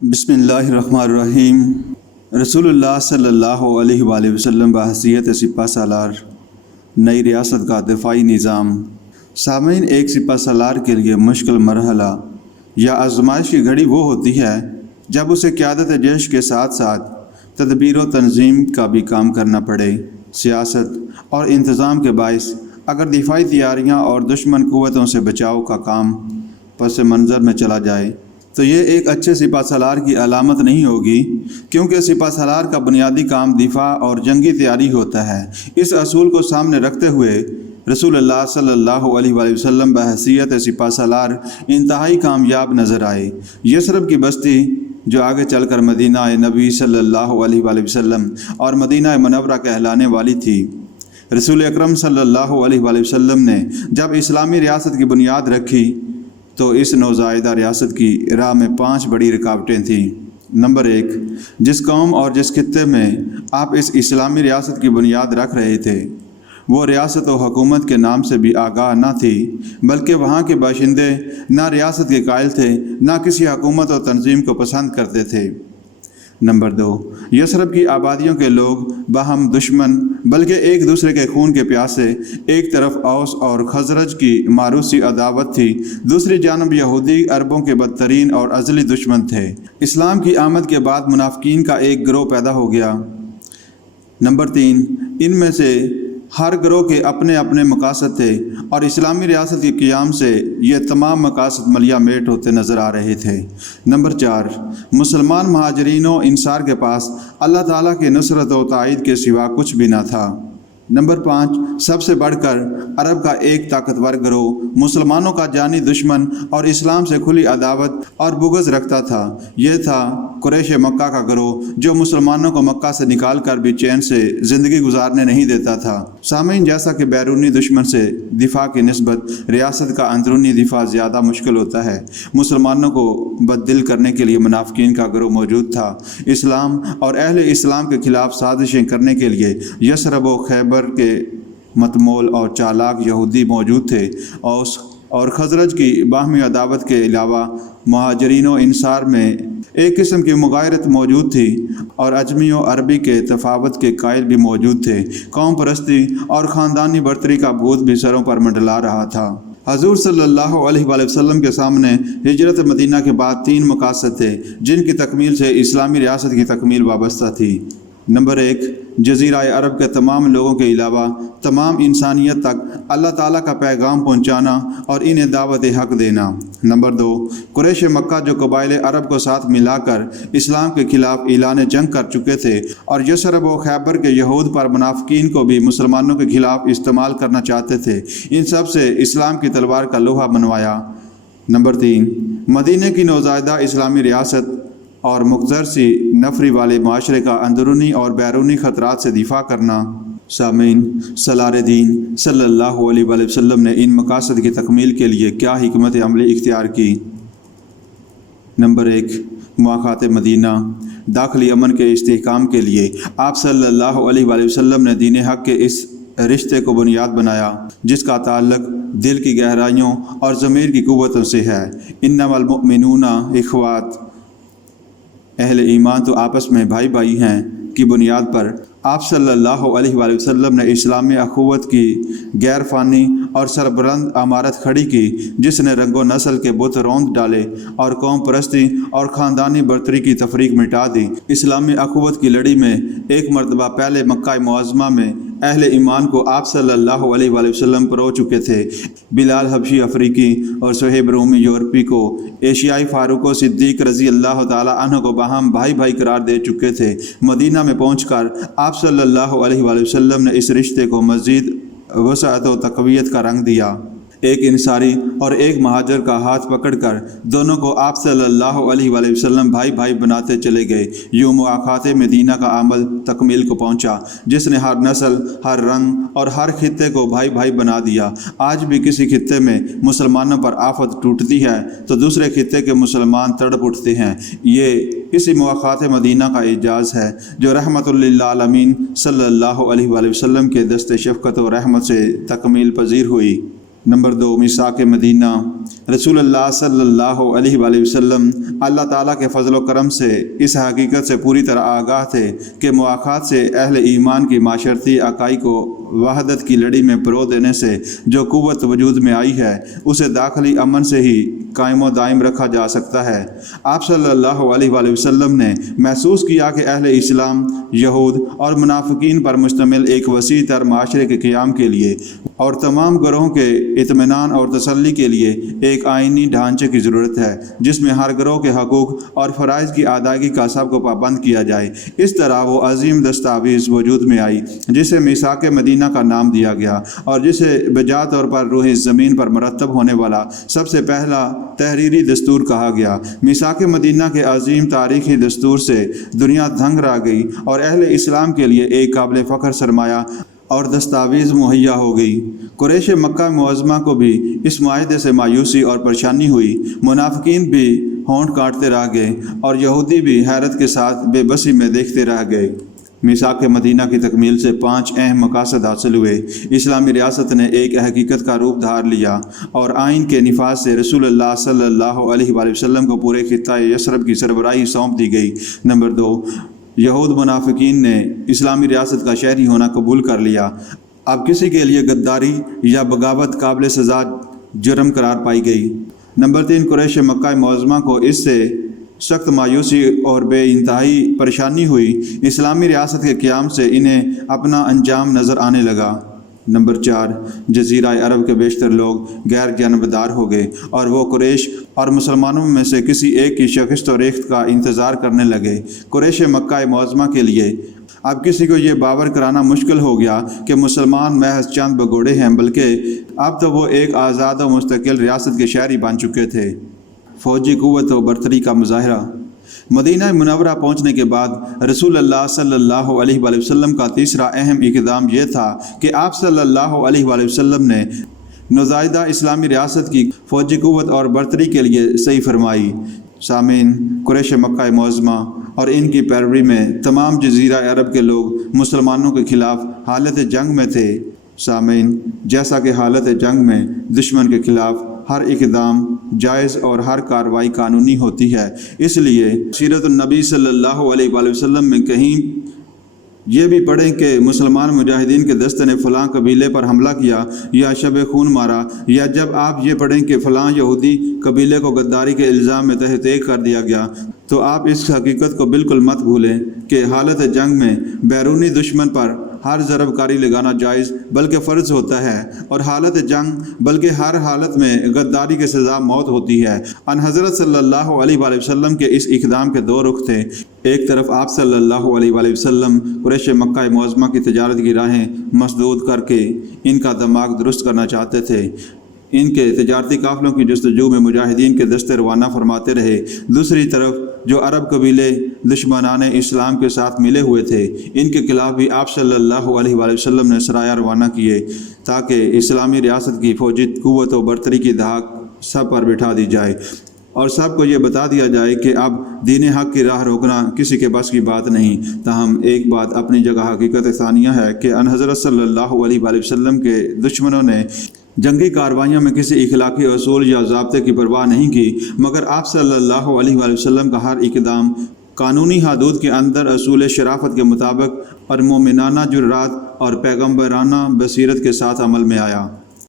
بسم اللہ الرحمن الرحیم۔ رسول اللہ صلی اللہ علیہ وآلہ وسلم بحیثیت سپہ سالار نئی ریاست کا دفاعی نظام۔ سامعین، ایک سپہ سالار کے لیے مشکل مرحلہ یا آزمائش کی گھڑی وہ ہوتی ہے جب اسے قیادت جیش کے ساتھ ساتھ تدبیر و تنظیم کا بھی کام کرنا پڑے۔ سیاست اور انتظام کے باعث اگر دفاعی تیاریاں اور دشمن قوتوں سے بچاؤ کا کام پس منظر میں چلا جائے تو یہ ایک اچھے سپہ سالار کی علامت نہیں ہوگی، کیونکہ سپہ سالار کا بنیادی کام دفاع اور جنگی تیاری ہوتا ہے۔ اس اصول کو سامنے رکھتے ہوئے رسول اللہ صلی اللہ علیہ وآلہ وسلم بحیثیت سپہ سالار انتہائی کامیاب نظر آئے۔ یثرب کی بستی جو آگے چل کر مدینہ نبی صلی اللہ علیہ وآلہ وسلم اور مدینہ منورہ کہلانے والی تھی، رسول اکرم صلی اللہ علیہ وآلہ وسلم نے جب اسلامی ریاست کی بنیاد رکھی تو اس نوزائیدہ ریاست کی راہ میں 5 بڑی رکاوٹیں تھیں۔ نمبر 1، جس قوم اور جس خطے میں آپ اس اسلامی ریاست کی بنیاد رکھ رہے تھے وہ ریاست و حکومت کے نام سے بھی آگاہ نہ تھی، بلکہ وہاں کے باشندے نہ ریاست کے قائل تھے نہ کسی حکومت و تنظیم کو پسند کرتے تھے۔ نمبر 2، یثرب کی آبادیوں کے لوگ باہم دشمن بلکہ ایک دوسرے کے خون کے پیاسے، ایک طرف اوس اور خزرج کی ماروثی عداوت تھی، دوسری جانب یہودی عربوں کے بدترین اور ازلی دشمن تھے۔ اسلام کی آمد کے بعد منافقین کا ایک گروہ پیدا ہو گیا۔ نمبر 3، ان میں سے ہر گروہ کے اپنے اپنے مقاصد تھے اور اسلامی ریاست کے قیام سے یہ تمام مقاصد ملیا میٹ ہوتے نظر آ رہے تھے۔ نمبر 4، مسلمان مہاجرین و انصار کے پاس اللہ تعالیٰ کے نصرت و تائید کے سوا کچھ بھی نہ تھا۔ نمبر 5، سب سے بڑھ کر عرب کا ایک طاقتور گروہ مسلمانوں کا جانی دشمن اور اسلام سے کھلی عداوت اور بغض رکھتا تھا، یہ تھا قریش مکہ کا گروہ جو مسلمانوں کو مکہ سے نکال کر بھی چین سے زندگی گزارنے نہیں دیتا تھا۔ سامعین، جیسا کہ بیرونی دشمن سے دفاع کی نسبت ریاست کا اندرونی دفاع زیادہ مشکل ہوتا ہے، مسلمانوں کو بددل کرنے کے لیے منافقین کا گروہ موجود تھا۔ اسلام اور اہل اسلام کے خلاف سازشیں کرنے کے لیے یثرب و خیبر کے متمول اور چالاک یہودی موجود تھے۔ اوس اور خزرج کی باہمی عداوت کے علاوہ مہاجرین و انصار میں ایک قسم کی مغایرت موجود تھی اور اجمی و عربی کے تفاوت کے قائل بھی موجود تھے۔ قوم پرستی اور خاندانی برتری کا بھوت بھی سروں پر منڈلا رہا تھا۔ حضور صلی اللہ علیہ وآلہ وسلم کے سامنے ہجرت مدینہ کے بعد 3 مقاصد تھے جن کی تکمیل سے اسلامی ریاست کی تکمیل وابستہ تھی۔ نمبر 1، جزیرہ عرب کے تمام لوگوں کے علاوہ تمام انسانیت تک اللہ تعالیٰ کا پیغام پہنچانا اور انہیں دعوت حق دینا۔ نمبر 2، قریش مکہ جو قبائل عرب کو ساتھ ملا کر اسلام کے خلاف اعلان جنگ کر چکے تھے اور یثرب و خیبر کے یہود پر منافقین کو بھی مسلمانوں کے خلاف استعمال کرنا چاہتے تھے، ان سب سے اسلام کی تلوار کا لوہا بنوایا۔ نمبر 3، مدینہ کی نوزائیدہ اسلامی ریاست اور مختصر سی نفری والے معاشرے کا اندرونی اور بیرونی خطرات سے دفاع کرنا۔ سامعین، سالار دین صلی اللہ علیہ وآلہ وسلم نے ان مقاصد کی تکمیل کے لیے کیا حکمت عملی اختیار کی؟ نمبر 1، مواقعات مدینہ۔ داخلی امن کے استحکام کے لیے آپ صلی اللہ علیہ وآلہ وسلم نے دین حق کے اس رشتے کو بنیاد بنایا جس کا تعلق دل کی گہرائیوں اور ضمیر کی قوتوں سے ہے۔ انما المؤمنون اخوات، اہل ایمان تو آپس میں بھائی بھائی ہیں کی بنیاد پر آپ صلی اللہ علیہ وآلہ وسلم نے اسلامی اخوت کی غیر فانی اور سربلند عمارت کھڑی کی جس نے رنگ و نسل کے بت روند ڈالے اور قوم پرستی اور خاندانی برتری کی تفریق مٹا دی۔ اسلامی اخوت کی لڑی میں ایک مرتبہ پہلے مکہ معظمہ میں اہل ایمان کو آپ صلی اللہ علیہ وآلہ وسلم پرو چکے تھے۔ بلال حبشی افریقی اور صہیب رومی یورپی کو ایشیائی فاروق و صدیق رضی اللہ تعالی عنہ کو باہم بھائی بھائی قرار دے چکے تھے۔ مدینہ میں پہنچ کر آپ صلی اللہ علیہ وآلہ وسلم نے اس رشتے کو مزید وسعت و تقویت کا رنگ دیا۔ ایک انصاری اور ایک مہاجر کا ہاتھ پکڑ کر دونوں کو آپ صلی اللہ علیہ وآلہ وسلم بھائی بھائی بناتے چلے گئے۔ یوں مواقعات مدینہ کا عمل تکمیل کو پہنچا جس نے ہر نسل، ہر رنگ اور ہر خطے کو بھائی بھائی بنا دیا۔ آج بھی کسی خطے میں مسلمانوں پر آفت ٹوٹتی ہے تو دوسرے خطے کے مسلمان تڑپ اٹھتے ہیں۔ یہ اسی مواقعات مدینہ کا اعجاز ہے جو رحمت للعالمین صلی اللہ علیہ وآلہ وسلم کے دست شفقت و رحمت سے تکمیل پذیر ہوئی۔ نمبر 2 میثاق مدینہ۔ رسول اللہ صلی اللہ علیہ وآلہ وسلم اللہ تعالیٰ کے فضل و کرم سے اس حقیقت سے پوری طرح آگاہ تھے کہ مواخات سے اہل ایمان کی معاشرتی اکائی کو وحدت کی لڑی میں پرو دینے سے جو قوت وجود میں آئی ہے اسے داخلی امن سے ہی قائم و دائم رکھا جا سکتا ہے۔ آپ صلی اللہ علیہ وآلہ وسلم نے محسوس کیا کہ اہل اسلام یہود اور منافقین پر مشتمل ایک وسیع تر معاشرے کے قیام کے لیے اور تمام گروہوں کے اطمینان اور تسلی کے لیے ایک آئینی ڈھانچے کی ضرورت ہے جس میں ہر گروہ کے حقوق اور فرائض کی ادائیگی کا سب کو پابند کیا جائے۔ اس طرح وہ عظیم دستاویز وجود میں آئی جسے میثاق مدینہ کا نام دیا گیا اور جسے بجا طور پر روح زمین پر مرتب ہونے والا سب سے پہلا تحریری دستور کہا گیا۔ میثاق مدینہ کے عظیم تاریخی دستور سے دنیا دھنگ رہ گئی اور اہل اسلام کے لیے ایک قابل فخر سرمایہ اور دستاویز مہیا ہو گئی۔ قریش مکہ معظمہ کو بھی اس معاہدے سے مایوسی اور پریشانی ہوئی۔ منافقین بھی ہونٹ کاٹتے رہ گئے اور یہودی بھی حیرت کے ساتھ بے بسی میں دیکھتے رہ گئے۔ میثاق مدینہ کی تکمیل سے 5 اہم مقاصد حاصل ہوئے۔ اسلامی ریاست نے ایک حقیقت کا روپ دھار لیا اور آئین کے نفاذ سے رسول اللہ صلی اللہ علیہ وآلہ وسلم کو پورے خطہ یثرب کی سربراہی سونپ دی گئی۔ نمبر 2 یہود منافقین نے اسلامی ریاست کا شہری ہونا قبول کر لیا۔ اب کسی کے لیے غداری یا بغاوت قابل سزا جرم قرار پائی گئی۔ نمبر 3 قریش مکہ معظمہ کو اس سے سخت مایوسی اور بے انتہائی پریشانی ہوئی۔ اسلامی ریاست کے قیام سے انہیں اپنا انجام نظر آنے لگا۔ نمبر 4 جزیرہ عرب کے بیشتر لوگ غیر جانبدار ہو گئے اور وہ قریش اور مسلمانوں میں سے کسی ایک کی شکست و ریخت کا انتظار کرنے لگے۔ قریش مکہ معظمہ کے لیے اب کسی کو یہ باور کرانا مشکل ہو گیا کہ مسلمان محض چند بگوڑے ہیں، بلکہ اب تو وہ ایک آزاد و مستقل ریاست کے شہری بن چکے تھے۔ فوجی قوت و برتری کا مظاہرہ۔ مدینہ منورہ پہنچنے کے بعد رسول اللہ صلی اللہ علیہ وآلہ وسلم کا تیسرا اہم اقدام یہ تھا کہ آپ صلی اللہ علیہ وآلہ وسلم نے نوزائیدہ اسلامی ریاست کی فوجی قوت اور برتری کے لیے صحیح فرمائی۔ سامعین، قریش مکہ معظمہ اور ان کی پیروی میں تمام جزیرہ عرب کے لوگ مسلمانوں کے خلاف حالت جنگ میں تھے۔ سامعین، جیسا کہ حالت جنگ میں دشمن کے خلاف ہر اقدام جائز اور ہر کارروائی قانونی ہوتی ہے، اس لیے سیرت النبی صلی اللہ علیہ وآلہ وسلم میں کہیں یہ بھی پڑھیں کہ مسلمان مجاہدین کے دستے نے فلاں قبیلے پر حملہ کیا یا شب خون مارا، یا جب آپ یہ پڑھیں کہ فلاں یہودی قبیلے کو غداری کے الزام میں تحت کر دیا گیا، تو آپ اس حقیقت کو بالکل مت بھولیں کہ حالت جنگ میں بیرونی دشمن پر ہر ضرب کاری لگانا جائز بلکہ فرض ہوتا ہے، اور حالت جنگ بلکہ ہر حالت میں غداری کی سزا موت ہوتی ہے۔ حضرت صلی اللہ علیہ وآلہ وسلم کے اس اقدام کے 2 رخ تھے۔ ایک طرف آپ صلی اللہ علیہ وآلہ وسلم قریش مکہ معظمہ کی تجارت کی راہیں مسدود کر کے ان کا دماغ درست کرنا چاہتے تھے۔ ان کے تجارتی قافلوں کی جستجو میں مجاہدین کے دستے روانہ فرماتے رہے۔ دوسری طرف جو عرب قبیلے دشمنان اسلام کے ساتھ ملے ہوئے تھے، ان کے خلاف بھی آپ صلی اللہ علیہ وآلہ وسلم نے سرایہ روانہ کیے تاکہ اسلامی ریاست کی فوجی قوت و برتری کی دھاک سب پر بٹھا دی جائے اور سب کو یہ بتا دیا جائے کہ اب دین حق کی راہ روکنا کسی کے بس کی بات نہیں۔ تاہم ایک بات اپنی جگہ حقیقت ثانیہ ہے کہ حضرت صلی اللہ علیہ وآلہ وسلم کے دشمنوں نے جنگی کاروائیوں میں کسی اخلاقی اصول یا ضابطے کی پرواہ نہیں کی، مگر آپ صلی اللہ علیہ وآلہ وسلم کا ہر اقدام قانونی حدود کے اندر اصول شرافت کے مطابق اور مومنانہ جرات اور پیغمبرانہ بصیرت کے ساتھ عمل میں آیا۔